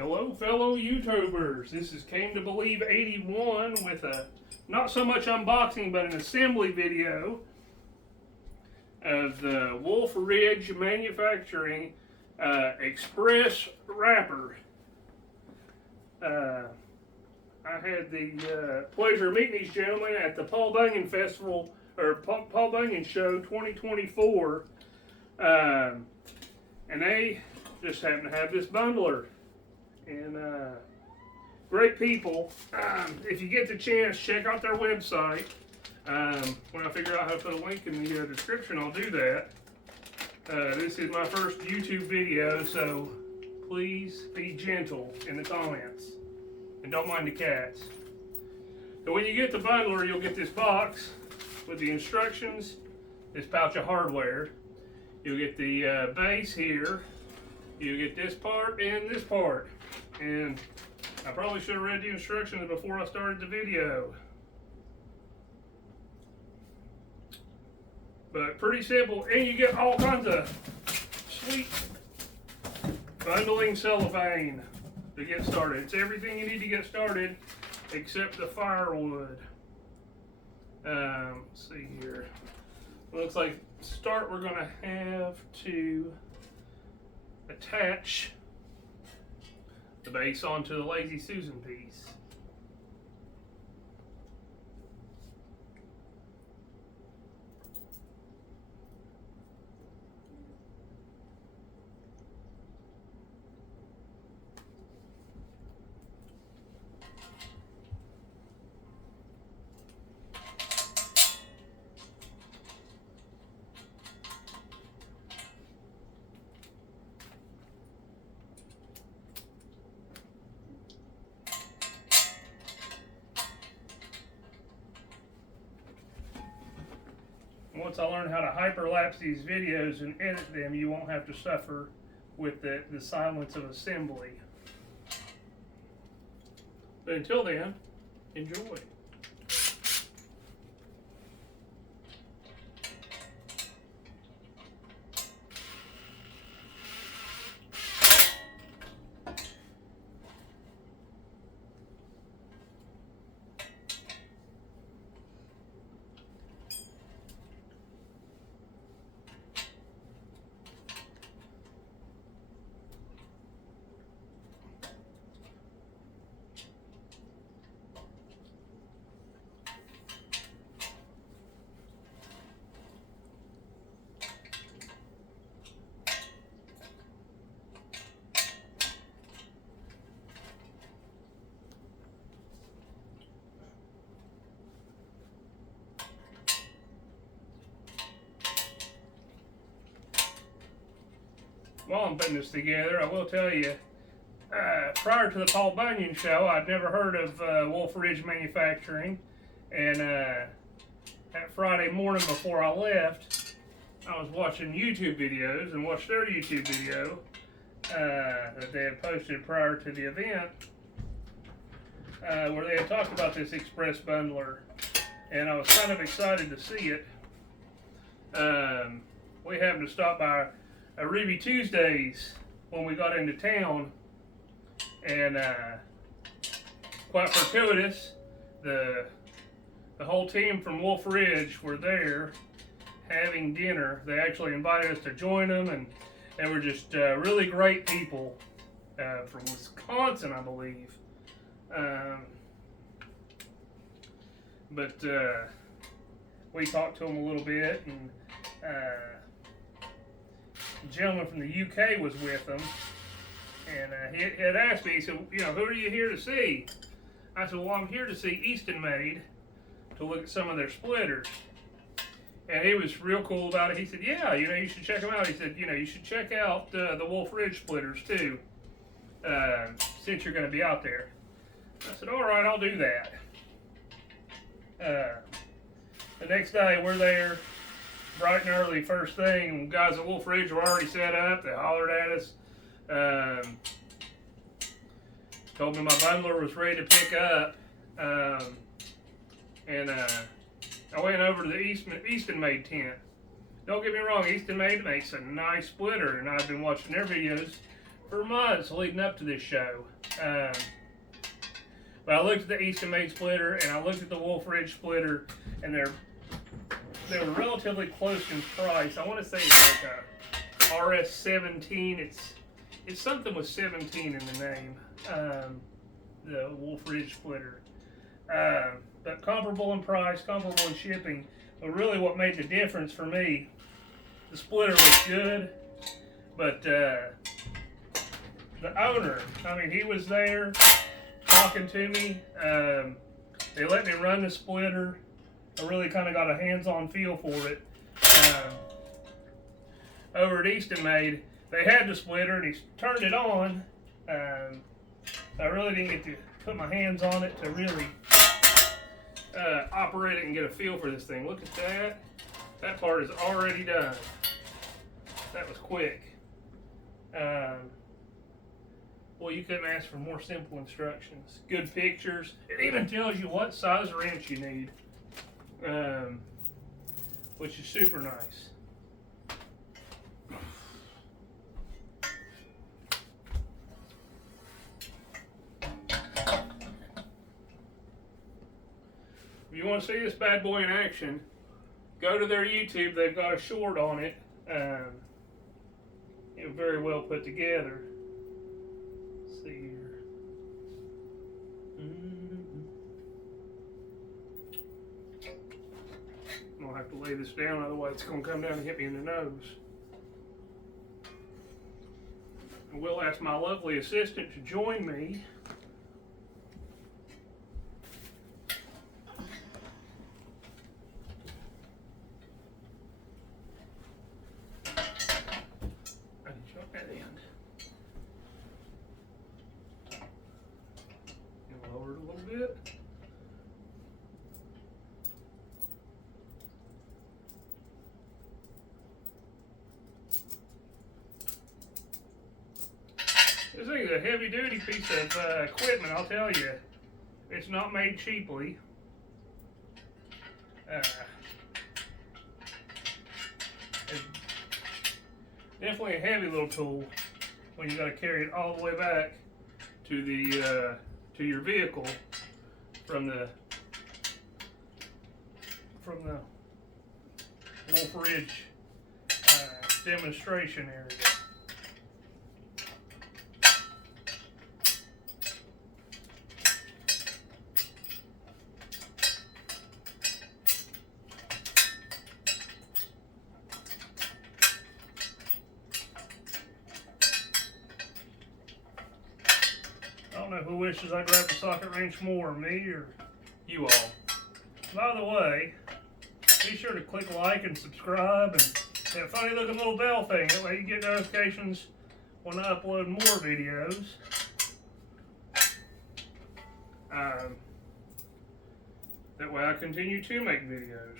Hello fellow YouTubers, this is Came to Believe 81 with a not so much unboxing but an assembly video of the Wolf Ridge Manufacturing Express Wrapper. I had the pleasure of meeting these gentlemen at the Paul Bunyan Festival, or Paul Bunyan Show 2024, and they just happen to have this bundler. And great people. If you get the chance, check out their website. When I figure out how to put a link in the description, I'll do that. This is my first YouTube video, so please be gentle in the comments. And don't mind the cats. So when you get the bundler, you'll get this box with the instructions, this pouch of hardware. You'll get the base here. You'll get this part and this part. And I probably should have read the instructions before I started the video. But pretty simple, and you get all kinds of sweet bundling cellophane to get started. It's everything you need to get started except the firewood. Let's see here. Looks like to start we're gonna have to attach the base onto the Lazy Susan piece. Once I learn how to hyperlapse these videos and edit them, you won't have to suffer with the silence of assembly. But until then, enjoy. While I'm putting this together, I will tell you, prior to the Paul Bunyan Show, I'd never heard of Wolf Ridge Manufacturing, and that Friday morning before I left, I was watching YouTube videos and watched their YouTube video that they had posted prior to the event, where they had talked about this Express Bundler, and I was kind of excited to see it. We happened to stop by Ruby Tuesdays when we got into town, and quite fortuitous, the whole team from Wolf Ridge were there having dinner. They actually invited us to join them, and they were just really great people from Wisconsin, I believe. But we talked to them a little bit, and the gentleman from the UK was with them, and he had asked me, he said, you know, who are you here to see? I said, well, I'm here to see Easton Made to look at some of their splitters. And he was real cool about it. He said, yeah, you know, you should check them out. He said, you know, you should check out the Wolf Ridge splitters too, since you're going to be out there. I said, all right, I'll do that. The next day, we're there bright and early, first thing. Guys at Wolf Ridge were already set up. They hollered at us. Told me my bundler was ready to pick up. And I went over to the Easton Made tent. Don't get me wrong, Easton Made makes a nice splitter, and I've been watching their videos for months leading up to this show. But I looked at the Easton Made splitter and I looked at the Wolf Ridge splitter, and they were relatively close in price. I want to say it's like a RS17. It's something with 17 in the name. The Wolf Ridge splitter. But comparable in price, comparable in shipping. But really, what made the difference for me, the splitter was good, but the owner, I mean, he was there talking to me. They let me run the splitter. I really kind of got a hands-on feel for it. Over at Easton Made, they had the splitter and he turned it on. I really didn't get to put my hands on it to really operate it and get a feel for this thing. Look at that. That part is already done. That was quick. Well, you couldn't ask for more simple instructions. Good pictures. It even tells you what size wrench you need, which is super nice. If you want to see this bad boy in action, go to their YouTube. They've got a short on it. It's very well put together. Let's see here. I'm going to have to lay this down, otherwise it's going to come down and hit me in the nose. I will ask my lovely assistant to join me. Lower it a little bit. This thing is a heavy-duty piece of equipment, I'll tell you. It's not made cheaply. It's definitely a heavy little tool when you got to carry it all the way back to the to your vehicle from the Wolf Ridge demonstration area. I don't know who wishes I grabbed the socket wrench more, me or you all. By the way, be sure to click like and subscribe and that funny looking little bell thing. That way you get notifications when I upload more videos. That way I continue to make videos.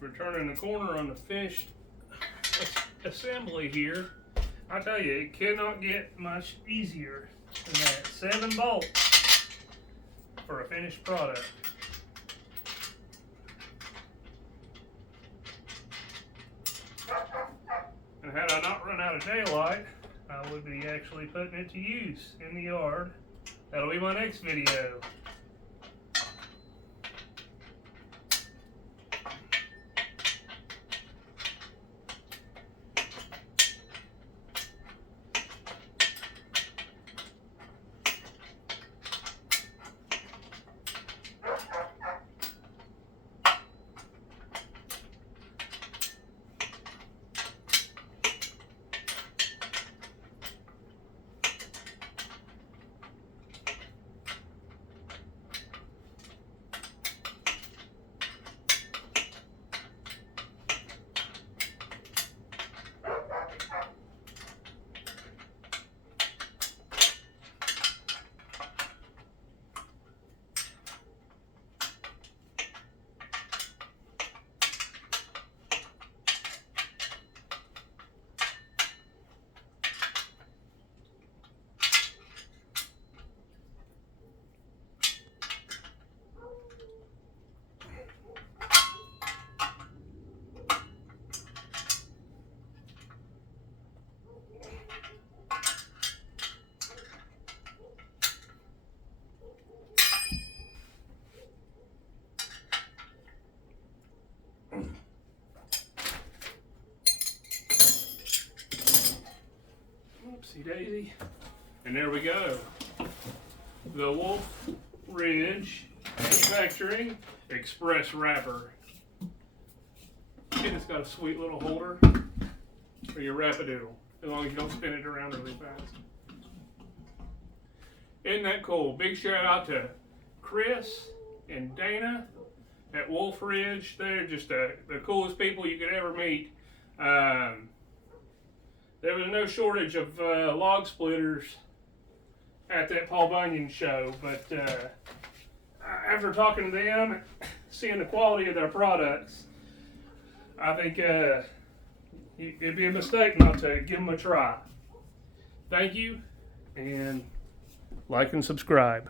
we're turning the corner on the finished assembly here. I tell you, it cannot get much easier than that. 7 bolts for a finished product. And had I not run out of daylight, I would be actually putting it to use in the yard. That'll be my next video. Oopsie daisy. And there we go. The Wolf Ridge Manufacturing Express Wrapper. And it's got a sweet little holder for your wrap-a-doodle, as long as you don't spin it around really fast. Isn't that cool? Big shout out to Chris and Dana at Wolf Ridge. They're just the coolest people you could ever meet. There was no shortage of log splitters at that Paul Bunyan show, but after talking to them and seeing the quality of their products, I think it'd be a mistake not to give them a try. Thank you, and like and subscribe.